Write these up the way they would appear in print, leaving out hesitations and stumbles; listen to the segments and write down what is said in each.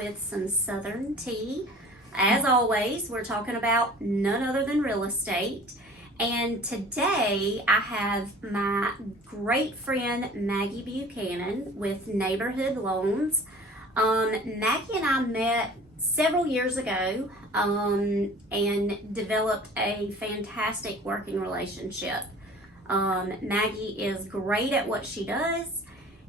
with some Southern tea. As always, we're talking about none other than real estate. And today I have my great friend Maggie Buchanan with Neighborhood Loans. Maggie and I met several years ago and developed a fantastic working relationship. Maggie is great at what she does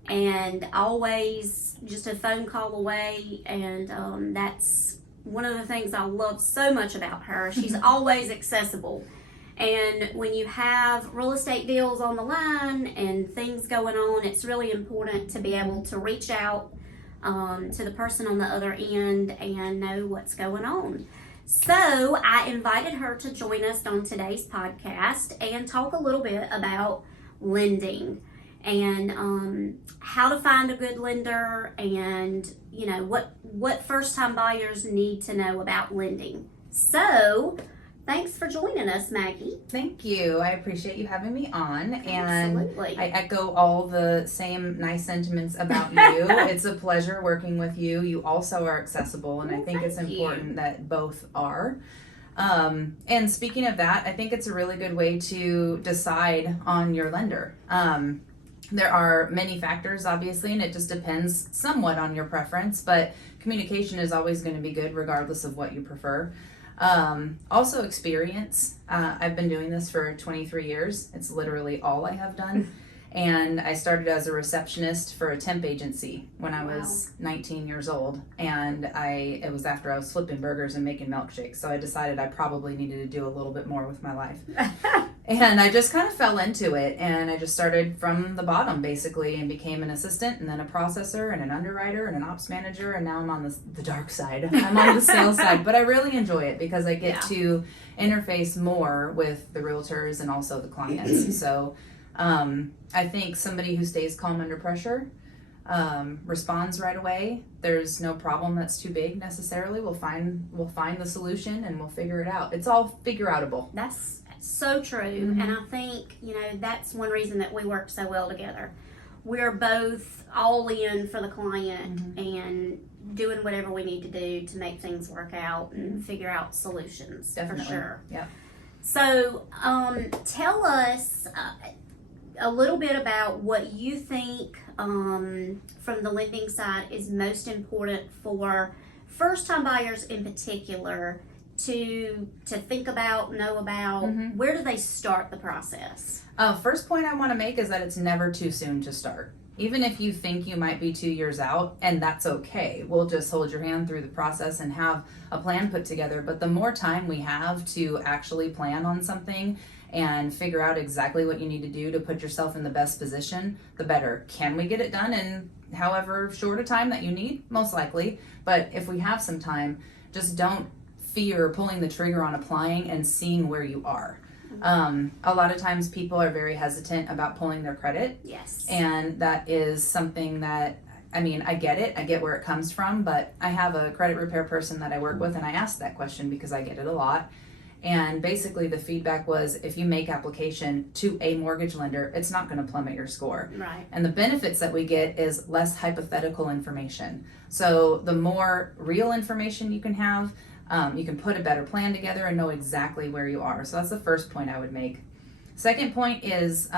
and always just a phone call away, and that's one of the things I love so much about her. She's always accessible. And when you have real estate deals on the line and things going on, it's really important to be able to reach out to the person on the other end and know what's going on. So I invited her to join us on today's podcast and talk a little bit about lending and how to find a good lender, and you know what first-time buyers need to know about lending. So thanks for joining us, Maggie. Thank you. I appreciate you having me on. Absolutely. And I echo all the same nice sentiments about you. It's a pleasure working with you. You also are accessible, and I think it's important that both are. And speaking of that, I think it's a really good way to decide on your lender. There are many factors, obviously, and it just depends somewhat on your preference, but communication is always going to be good regardless of what you prefer. Also experience. I've been doing this for 23 years. It's literally all I have done. And I started as a receptionist for a temp agency when I was 19 years old. And it was after I was flipping burgers and making milkshakes. So I decided I probably needed to do a little bit more with my life. And I just kind of fell into it. And I just started from the bottom, basically, and became an assistant and then a processor and an underwriter and an ops manager. And now I'm on the dark side. I'm on the sales side. But I really enjoy it because I get to interface more with the realtors and also the clients. So I think somebody who stays calm under pressure, responds right away. There's no problem that's too big necessarily. We'll find the solution and we'll figure it out. It's all figure outable. That's so true. And I think, that's one reason that we work so well together. We're both all in for the client and doing whatever we need to do to make things work out and figure out solutions. Definitely. For sure. Yeah. So, tell us a little bit about what you think from the lending side is most important for first-time buyers in particular to think about, know about. Where do they start the process? First point I want to make is that it's never too soon to start. Even if you think you might be 2 years out, and that's okay. We'll just hold your hand through the process and have a plan put together. But the more time we have to actually plan on something and figure out exactly what you need to do to put yourself in the best position, the better. Can we get it done in however short a time that you need? Most likely. But if we have some time, just don't fear pulling the trigger on applying and seeing where you are. A lot of times people are very hesitant about pulling their credit. Yes. And that is something that, I get it. I get where it comes from, but I have a credit repair person that I work with, and I ask that question because I get it a lot. And basically the feedback was, if you make application to a mortgage lender, it's not going to plummet your score. Right. And the benefits that we get is less hypothetical information. So the more real information you can have, you can put a better plan together and know exactly where you are. So that's the first point I would make. Second point is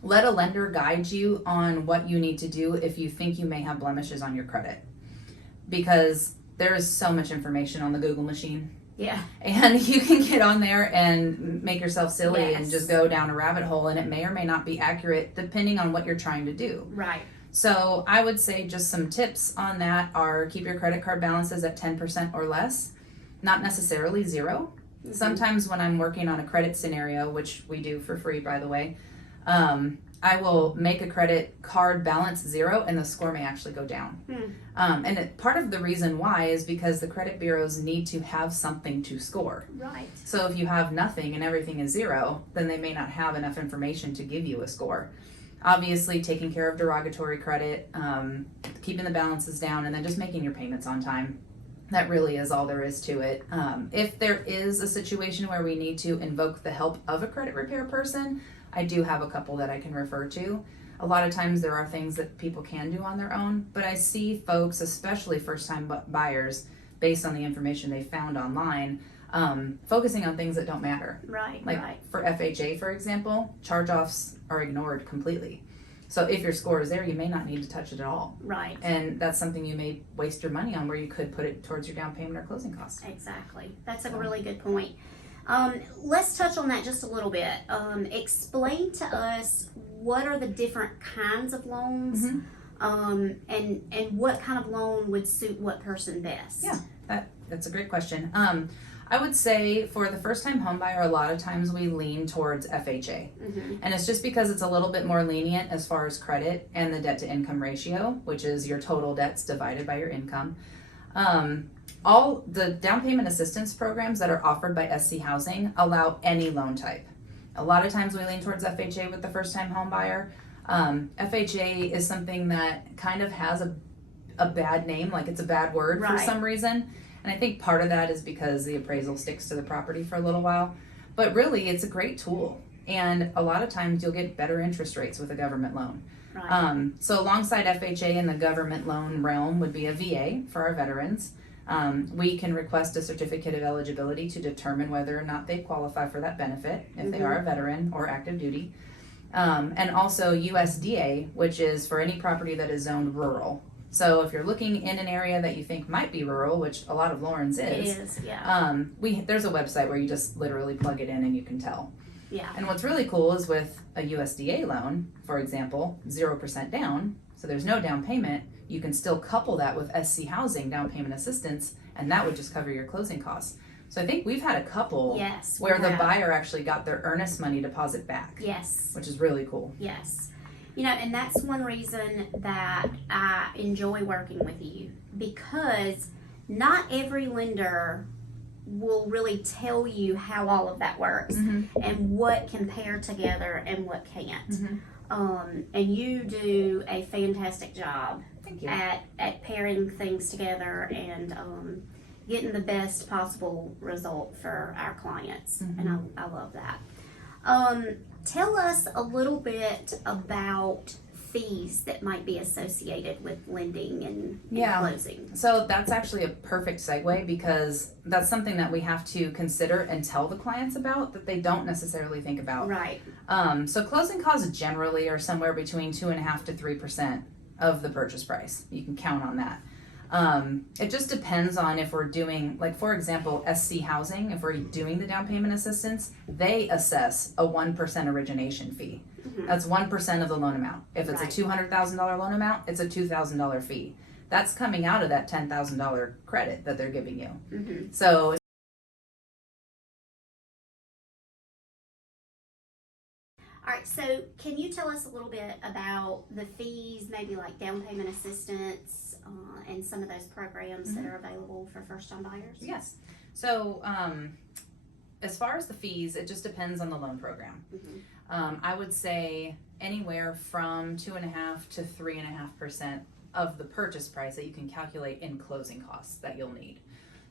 let a lender guide you on what you need to do if you think you may have blemishes on your credit. Because there is so much information on the Google machine. Yeah. And you can get on there and make yourself silly and just go down a rabbit hole, and it may or may not be accurate depending on what you're trying to do. Right. So I would say just some tips on that are keep your credit card balances at 10% or less, not necessarily 0. Sometimes when I'm working on a credit scenario, which we do for free, by the way, I will make a credit card balance 0 and the score may actually go down. And part of the reason why is because the credit bureaus need to have something to score. Right. So if you have nothing and everything is 0, then they may not have enough information to give you a score. Obviously, taking care of derogatory credit, keeping the balances down, and then just making your payments on time. That really is all there is to it. If there is a situation where we need to invoke the help of a credit repair person, I do have a couple that I can refer to. A A lot of times there are things that people can do on their own, but I see folks, especially first-time buyers, based on the information they found online, focusing on things that don't matter. Right, Like right. for FHA, for example, charge-offs are ignored completely. So if your score is there, you may not need to touch it at all. Right. And that's something you may waste your money on, where you could put it towards your down payment or closing costs. Exactly. That's a really good point. Let's touch on that just a little bit. Explain to us, what are the different kinds of loans, and what kind of loan would suit what person best? Yeah, that's a great question. I would say for the first-time home buyer, a lot of times we lean towards FHA. And it's just because it's a little bit more lenient as far as credit and the debt-to-income ratio, which is your total debts divided by your income. All the down payment assistance programs that are offered by SC Housing allow any loan type. A lot of times we lean towards FHA with the first-time home buyer. FHA is something that kind of has a bad name, like it's a bad word for some reason. And I think part of that is because the appraisal sticks to the property for a little while. But really, it's a great tool. And a lot of times you'll get better interest rates with a government loan. So alongside FHA in the government loan realm would be a VA for our veterans. We can request a certificate of eligibility to determine whether or not they qualify for that benefit if they are a veteran or active duty. And also USDA, which is for any property that is zoned rural. So if you're looking in an area that you think might be rural, which a lot of Lawrence is, it is, yeah. There's a website where you just literally plug it in and you can tell. Yeah. And what's really cool is with a USDA loan, for example, 0% down, so there's no down payment, you can still couple that with SC Housing down payment assistance, and that would just cover your closing costs. So I think we've had a couple where the buyer actually got their earnest money deposit back. Yes. Which is really cool. Yes. You know, and that's one reason that I enjoy working with you, because not every lender will really tell you how all of that works and what can pair together and what can't. And you do a fantastic job at pairing things together and getting the best possible result for our clients. And I love that. Tell us a little bit about fees that might be associated with lending and closing. So that's actually a perfect segue, because that's something that we have to consider and tell the clients about that they don't necessarily think about. Right. So closing costs generally are somewhere between 2.5% to 3% of the purchase price. You can count on that. It just depends on if we're doing, like for example, SC Housing, if we're doing the down payment assistance, they assess a 1% origination fee. That's 1% of the loan amount. If it's a $200,000 loan amount, it's a $2,000 fee. That's coming out of that $10,000 credit that they're giving you. So all right, so can you tell us a little bit about the fees, maybe like down payment assistance and some of those programs that are available for first-time buyers? Yes. So as far as the fees, it just depends on the loan program. I would say anywhere from 2.5% to 3.5% of the purchase price that you can calculate in closing costs that you'll need.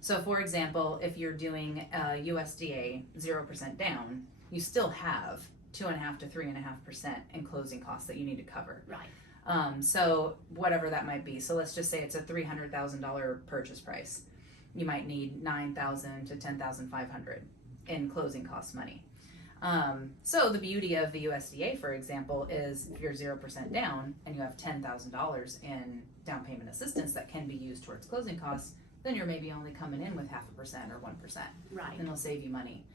So for example, if you're doing USDA 0% down, you still have 2.5% to 3.5% in closing costs that you need to cover. So whatever that might be. So let's just say it's a $300,000 purchase price. You might need $9,000 to $10,500 in closing cost money. So the beauty of the USDA, for example, is if you're 0% down and you have $10,000 in down payment assistance that can be used towards closing costs, then you're maybe only coming in with 0.5% or 1%. And they'll save you money.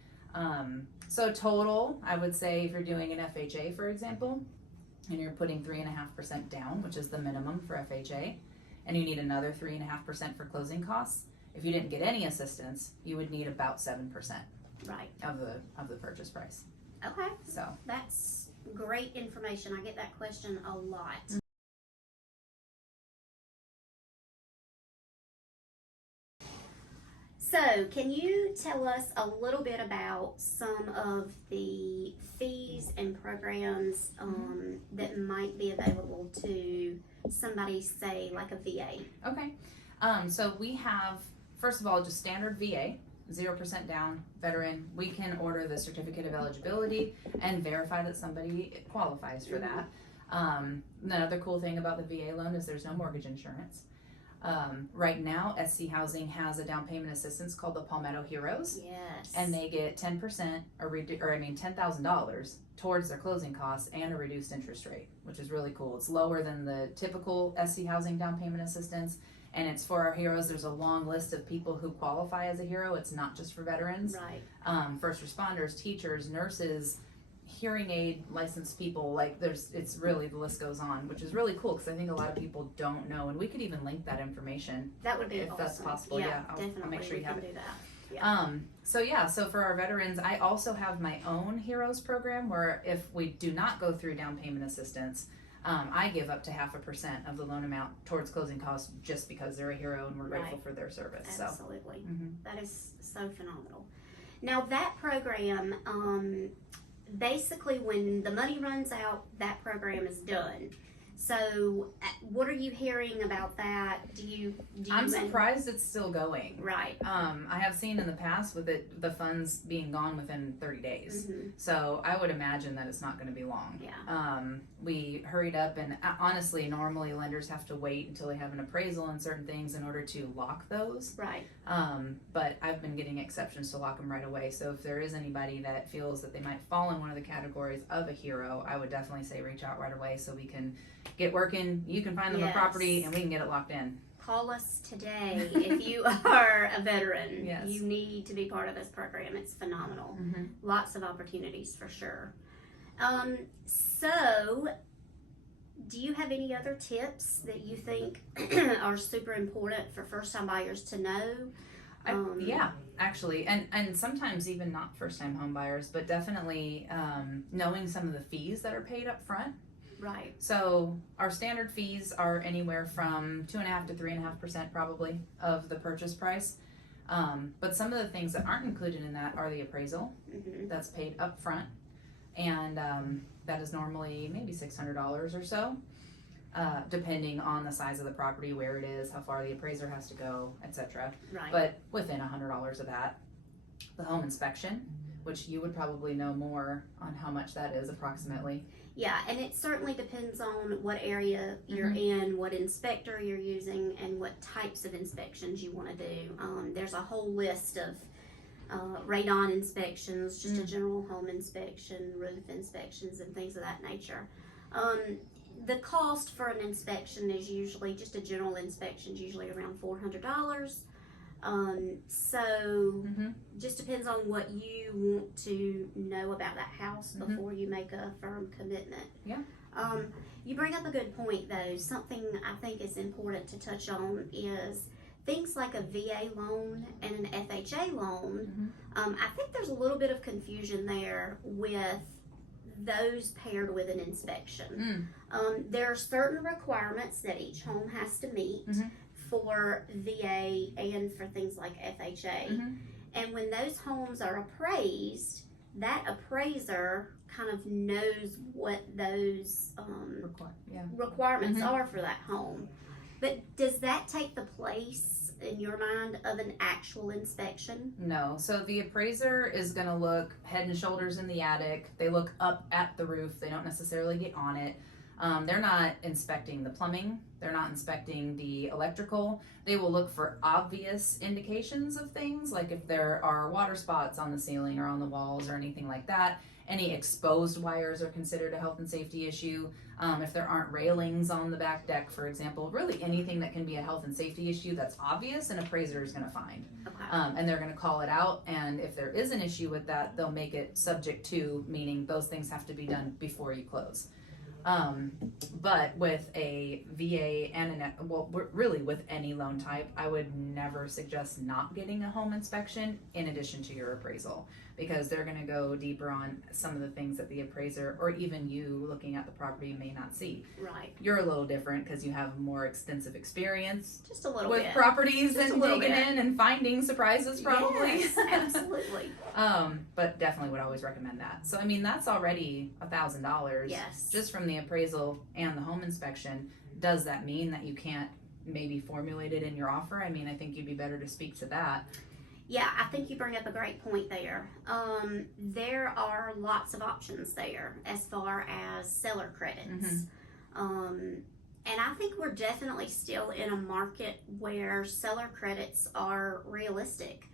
So total, I would say if you're doing an FHA, for example, and you're putting 3.5% down, which is the minimum for FHA, and you need another 3.5% for closing costs, if you didn't get any assistance, you would need about 7% of the purchase price. Okay. So that's great information. I get that question a lot. So, can you tell us a little bit about some of the fees and programs that might be available to somebody, say, like a VA? Okay. So we have, first of all, just standard VA, 0% down, veteran. We can order the certificate of eligibility and verify that somebody qualifies for that. Another cool thing about the VA loan is there's no mortgage insurance. Right now, SC Housing has a down payment assistance called the PALMETTO Heroes. Yes. And they get 10% $10,000 towards their closing costs and a reduced interest rate, which is really cool. It's lower than the typical SC Housing down payment assistance, and it's for our heroes. There's a long list of people who qualify as a hero. It's not just for veterans. Right. First responders, teachers, nurses, hearing aid licensed people, like it's really, the list goes on, which is really cool because I think a lot of people don't know, and we could even link that information. That would be if awesome. That's possible. Yeah, definitely. I'll make sure you have it. Do that. Yeah. So for our veterans, I also have my own heroes program where if we do not go through down payment assistance, I give up to 0.5% of the loan amount towards closing costs just because they're a hero and we're grateful for their service. Absolutely. So. That is so phenomenal. Now that program, basically when the money runs out, that program is done. So what are you hearing about that? I'm surprised it's still going. Right. I have seen in the past with the funds being gone within 30 days. Mm-hmm. So I would imagine that it's not going to be long. Yeah. We hurried up, and honestly, normally lenders have to wait until they have an appraisal on certain things in order to lock those. Right. But I've been getting exceptions to lock them right away. So if there is anybody that feels that they might fall in one of the categories of a hero, I would definitely say reach out right away so we can get working. You can find them a property and we can get it locked in. Call us today if you are a veteran. Yes. You need to be part of this program. It's phenomenal. Mm-hmm. Lots of opportunities for sure. So do you have any other tips that you think are super important for first time buyers to know? Yeah, actually, and sometimes even not first time home buyers, but definitely knowing some of the fees that are paid up front. Right. So our standard fees are anywhere from 2.5% to 3.5% probably of the purchase price. But some of the things that aren't included in that are the appraisal. Mm-hmm. That's paid up front, and that is normally maybe $600 or so, depending on the size of the property, where it is, how far the appraiser has to go, etc. Right. But within $100 of that, the home inspection, which you would probably know more on how much that is approximately. Yeah, and it certainly depends on what area you're in, what inspector you're using, and what types of inspections you want to do. There's a whole list of radon inspections, just a general home inspection, roof inspections, and things of that nature. The cost for an inspection is usually, just a general inspection is usually around $400. So just depends on what you want to know about that house before you make a firm commitment. Yeah. You bring up a good point though. Something I think is important to touch on is things like a VA loan and an FHA loan. I think there's a little bit of confusion there with those paired with an inspection. There are certain requirements that each home has to meet for VA and for things like FHA. And when those homes are appraised, that appraiser kind of knows what those requirements are for that home. But does that take the place, in your mind, of an actual inspection? No. So the appraiser is going to look head and shoulders in the attic. They look up at the roof. They don't necessarily get on it. They're not inspecting the plumbing. They're not inspecting the electrical. They will look for obvious indications of things, like if there are water spots on the ceiling or on the walls or anything like that. Any exposed wires are considered a health and safety issue. If there aren't railings on the back deck, for example, really anything that can be a health and safety issue that's obvious, an appraiser is going to find. Okay. And they're going to call it out. And if there is an issue with that, they'll make it subject to, meaning those things have to be done before you close. But with a VA and really with any loan type, I would never suggest not getting a home inspection in addition to your appraisal, because they're going to go deeper on some of the things that the appraiser or even you looking at the property may not see. Right. You're a little different because you have more extensive experience just a little with bit. Properties just and digging in and finding surprises probably. Yes, absolutely. But definitely would always recommend that. So I mean, that's already $1,000 Yes. just from the appraisal and the home inspection. Does that mean that you can't maybe formulate it in your offer? I mean, I think you'd be better to speak to that. Yeah, I think you bring up a great point there. There are lots of options there as far as seller credits. And I think we're definitely still in a market where seller credits are realistic,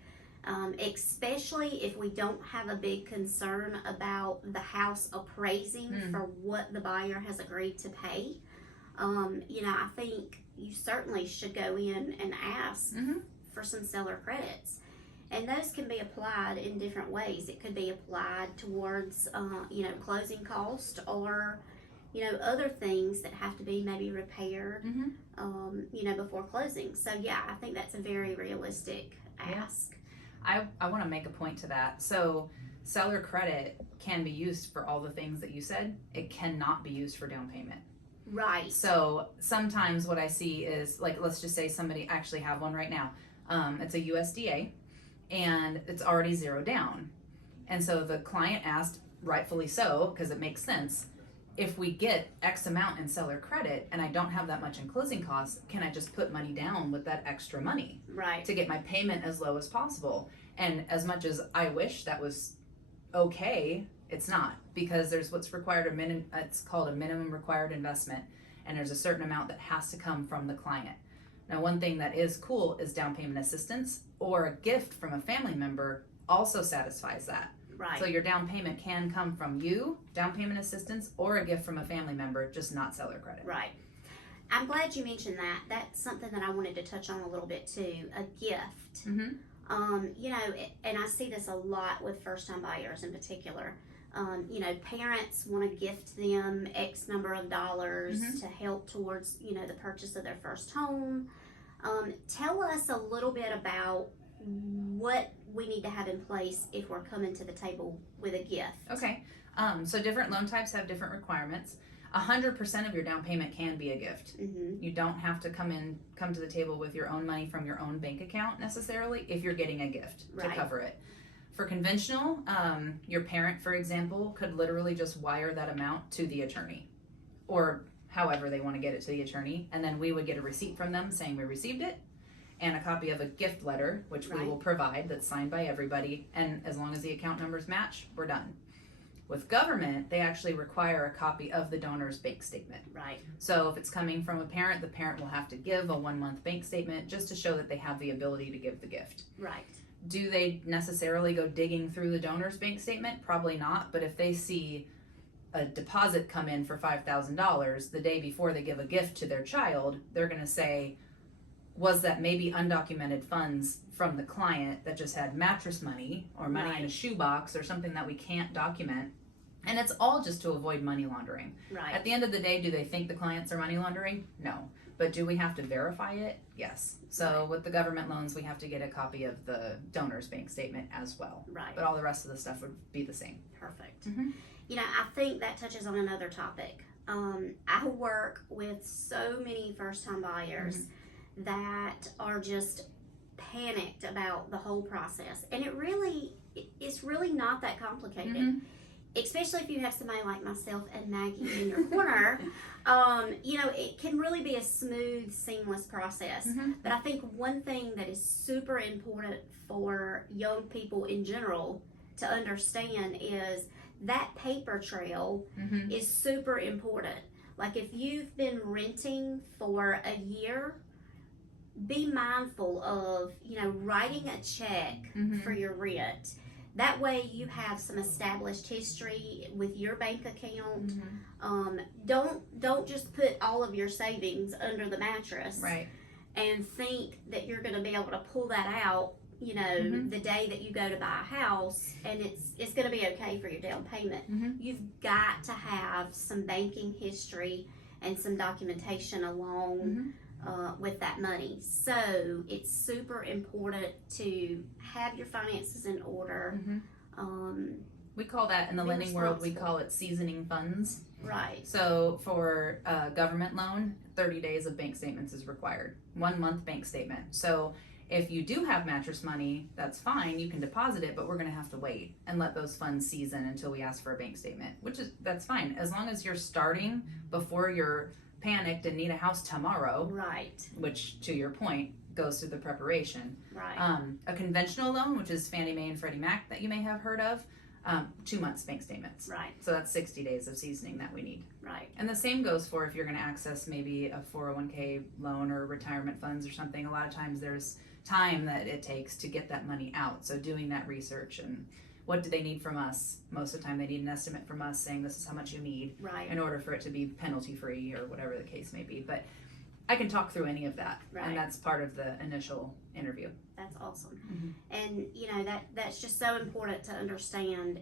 especially if we don't have a big concern about the house appraising for what the buyer has agreed to pay. I think you certainly should go in and ask for some seller credits. And those can be applied in different ways. It could be applied towards, closing cost, or, other things that have to be maybe repaired, before closing. So, yeah, I think that's a very realistic ask. I want to make a point to that. So, seller credit can be used for all the things that you said. It cannot be used for down payment. Right. So, sometimes what I see is, like, let's just say somebody actually have one right now. It's a USDA. And it's already zero down. And so the client asked, rightfully so, because it makes sense, if we get X amount in seller credit and I don't have that much in closing costs, can I just put money down with that extra money? Right. To get my payment as low as possible? And as much as I wish that was okay, it's not, because there's what's required, it's called a minimum required investment, and there's a certain amount that has to come from the client. Now, one thing that is cool is down payment assistance, or a gift from a family member also satisfies that. Right. So your down payment can come from you, down payment assistance, or a gift from a family member, just not seller credit. Right. I'm glad you mentioned that. That's something that I wanted to touch on a little bit too, a gift. Mm-hmm. And I see this a lot with first-time buyers in particular. Parents want to gift them X number of dollars to help towards, the purchase of their first home. Tell us a little bit about what we need to have in place if we're coming to the table with a gift. Okay. So different loan types have different requirements. 100% of your down payment can be a gift. You don't have to come to the table with your own money from your own bank account necessarily if you're getting a gift to cover it. For conventional, your parent, for example, could literally just wire that amount to the attorney, or however they want to get it to the attorney, and then we would get a receipt from them saying we received it, and a copy of a gift letter, which we will provide, that's signed by everybody, and as long as the account numbers match, we're done. With government, they actually require a copy of the donor's bank statement. Right. So if it's coming from a parent, the parent will have to give a 1-month bank statement just to show that they have the ability to give the gift. Right. Do they necessarily go digging through the donor's bank statement? Probably not, but if they see a deposit come in for $5,000 the day before they give a gift to their child, they're going to say, was that maybe undocumented funds from the client that just had mattress money or money in a shoebox or something that we can't document? And it's all just to avoid money laundering. Right. At the end of the day, do they think the clients are money laundering? No. But do we have to verify it? Yes. So with the government loans, we have to get a copy of the donor's bank statement as well. Right. But all the rest of the stuff would be the same. Perfect. I think that touches on another topic. I work with so many first-time buyers that are just panicked about the whole process, and it's really not that complicated. Especially if you have somebody like myself and Maggie in your corner, it can really be a smooth, seamless process. But I think one thing that is super important for young people in general to understand is that paper trail is super important. Like if you've been renting for a year, be mindful of, writing a check for your rent. That way you have some established history with your bank account. Don't just put all of your savings under the mattress. Right. And think that you're going to be able to pull that out, the day that you go to buy a house, and it's going to be okay for your down payment. You've got to have some banking history and some documentation along with that money. So it's super important to have your finances in order. We call that, in the lending world, we call it seasoning funds. Right. So for a government loan, 30 days of bank statements is required. 1 month bank statement. So if you do have mattress money, that's fine, you can deposit it, but we're going to have to wait and let those funds season until we ask for a bank statement, that's fine. As long as you're starting before you're panicked and need a house tomorrow. Right. Which, to your point, goes through the preparation. Right. A conventional loan, which is Fannie Mae and Freddie Mac that you may have heard of, 2 months bank statements. Right. So that's 60 days of seasoning that we need. Right. And the same goes for if you're going to access maybe a 401k loan or retirement funds or something. A lot of times there's time that it takes to get that money out. So doing that research and what do they need from us? Most of the time they need an estimate from us saying this is how much you need Right. in order for it to be penalty free or whatever the case may be. But I can talk through any of that. Right. And that's part of the initial interview. That's awesome. Mm-hmm. And you know that's just so important to understand.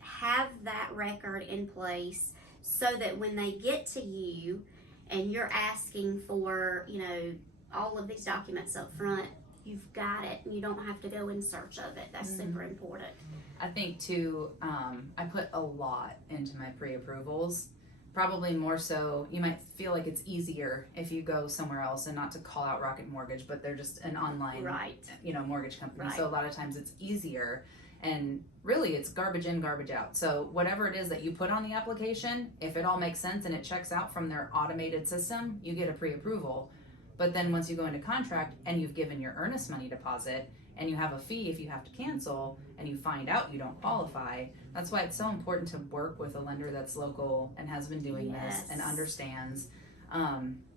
Have that record in place so that when they get to you and you're asking for, you know, all of these documents up front, you've got it and you don't have to go in search of it. That's super important. I think too, I put a lot into my pre-approvals. Probably more so, you might feel like it's easier if you go somewhere else, and not to call out Rocket Mortgage, but they're just an online, Right. you know, mortgage company. Right. So a lot of times it's easier, and really it's garbage in, garbage out. So whatever it is that you put on the application, if it all makes sense and it checks out from their automated system, you get a pre-approval. But then once you go into contract and you've given your earnest money deposit and you have a fee if you have to cancel and you find out you don't qualify, that's why it's so important to work with a lender that's local and has been doing Yes. this and understands,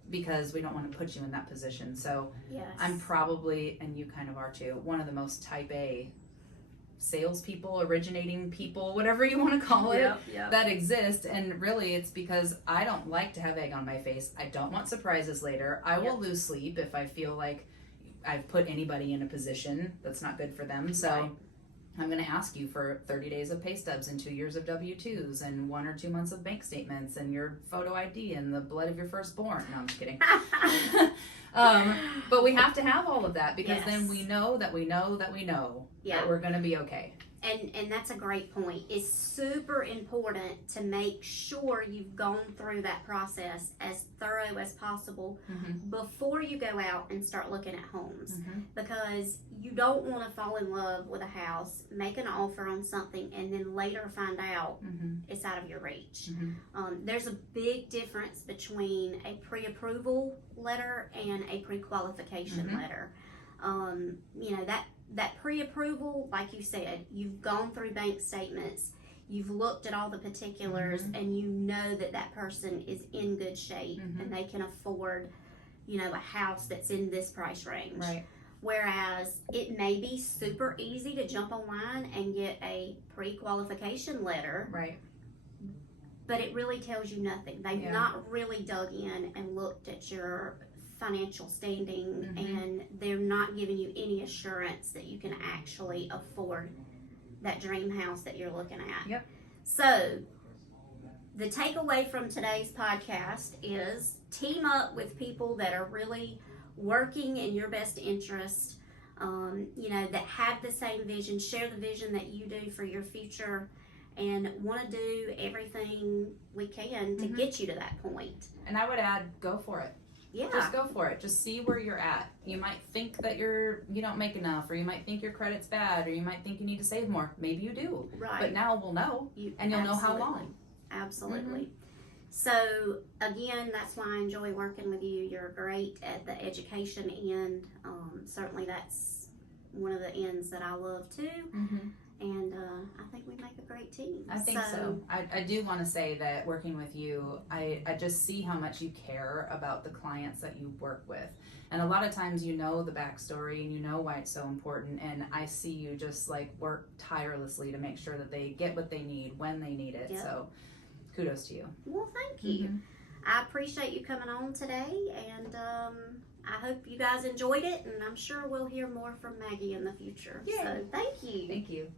because we don't want to put you in that position. So Yes. I'm probably, and you kind of are too, one of the most type A salespeople, originating people, whatever you want to call it, Yep. that exist. And really it's because I don't like to have egg on my face. I don't want surprises later. I will lose sleep if I feel like I've put anybody in a position that's not good for them. So Right. I'm going to ask you for 30 days of pay stubs and 2 years of W-2s and 1 or 2 months of bank statements and your photo ID and the blood of your firstborn. No, I'm just kidding. But we have to have all of that because then we know that we know that we know that we're going to be okay. And that's a great point. It's super important to make sure you've gone through that process as thorough as possible before you go out and start looking at homes, because you don't want to fall in love with a house, make an offer on something, and then later find out it's out of your reach. There's a big difference between a pre-approval letter and a pre-qualification letter. You know, that pre-approval, like you said, you've gone through bank statements, you've looked at all the particulars, and you know that that person is in good shape and they can afford, you know, a house that's in this price range. Right. Whereas it may be super easy to jump online and get a pre-qualification letter, Right. but it really tells you nothing. They've not really dug in and looked at your financial standing, and they're not giving you any assurance that you can actually afford that dream house that you're looking at. Yep. So the takeaway from today's podcast is team up with people that are really working in your best interest, you know, that have the same vision, share the vision that you do for your future, and want to do everything we can to get you to that point. And I would add, go for it. Yeah. Just go for it. Just see where you're at. You might think that you don't make enough, or you might think your credit's bad, or you might think you need to save more. Maybe you do. Right. But now we'll know, and you'll know how long. Absolutely. So again, that's why I enjoy working with you. You're great at the education end. Certainly that's one of the ends that I love too. And I think we make a great team. I think so. I do want to say that working with you, I just see how much you care about the clients that you work with. And a lot of times you know the backstory and you know why it's so important. And I see you just like work tirelessly to make sure that they get what they need when they need it. Yep. So kudos to you. Well, thank you. I appreciate you coming on today, and I hope you guys enjoyed it, and I'm sure we'll hear more from Maggie in the future. Yay. So thank you. Thank you.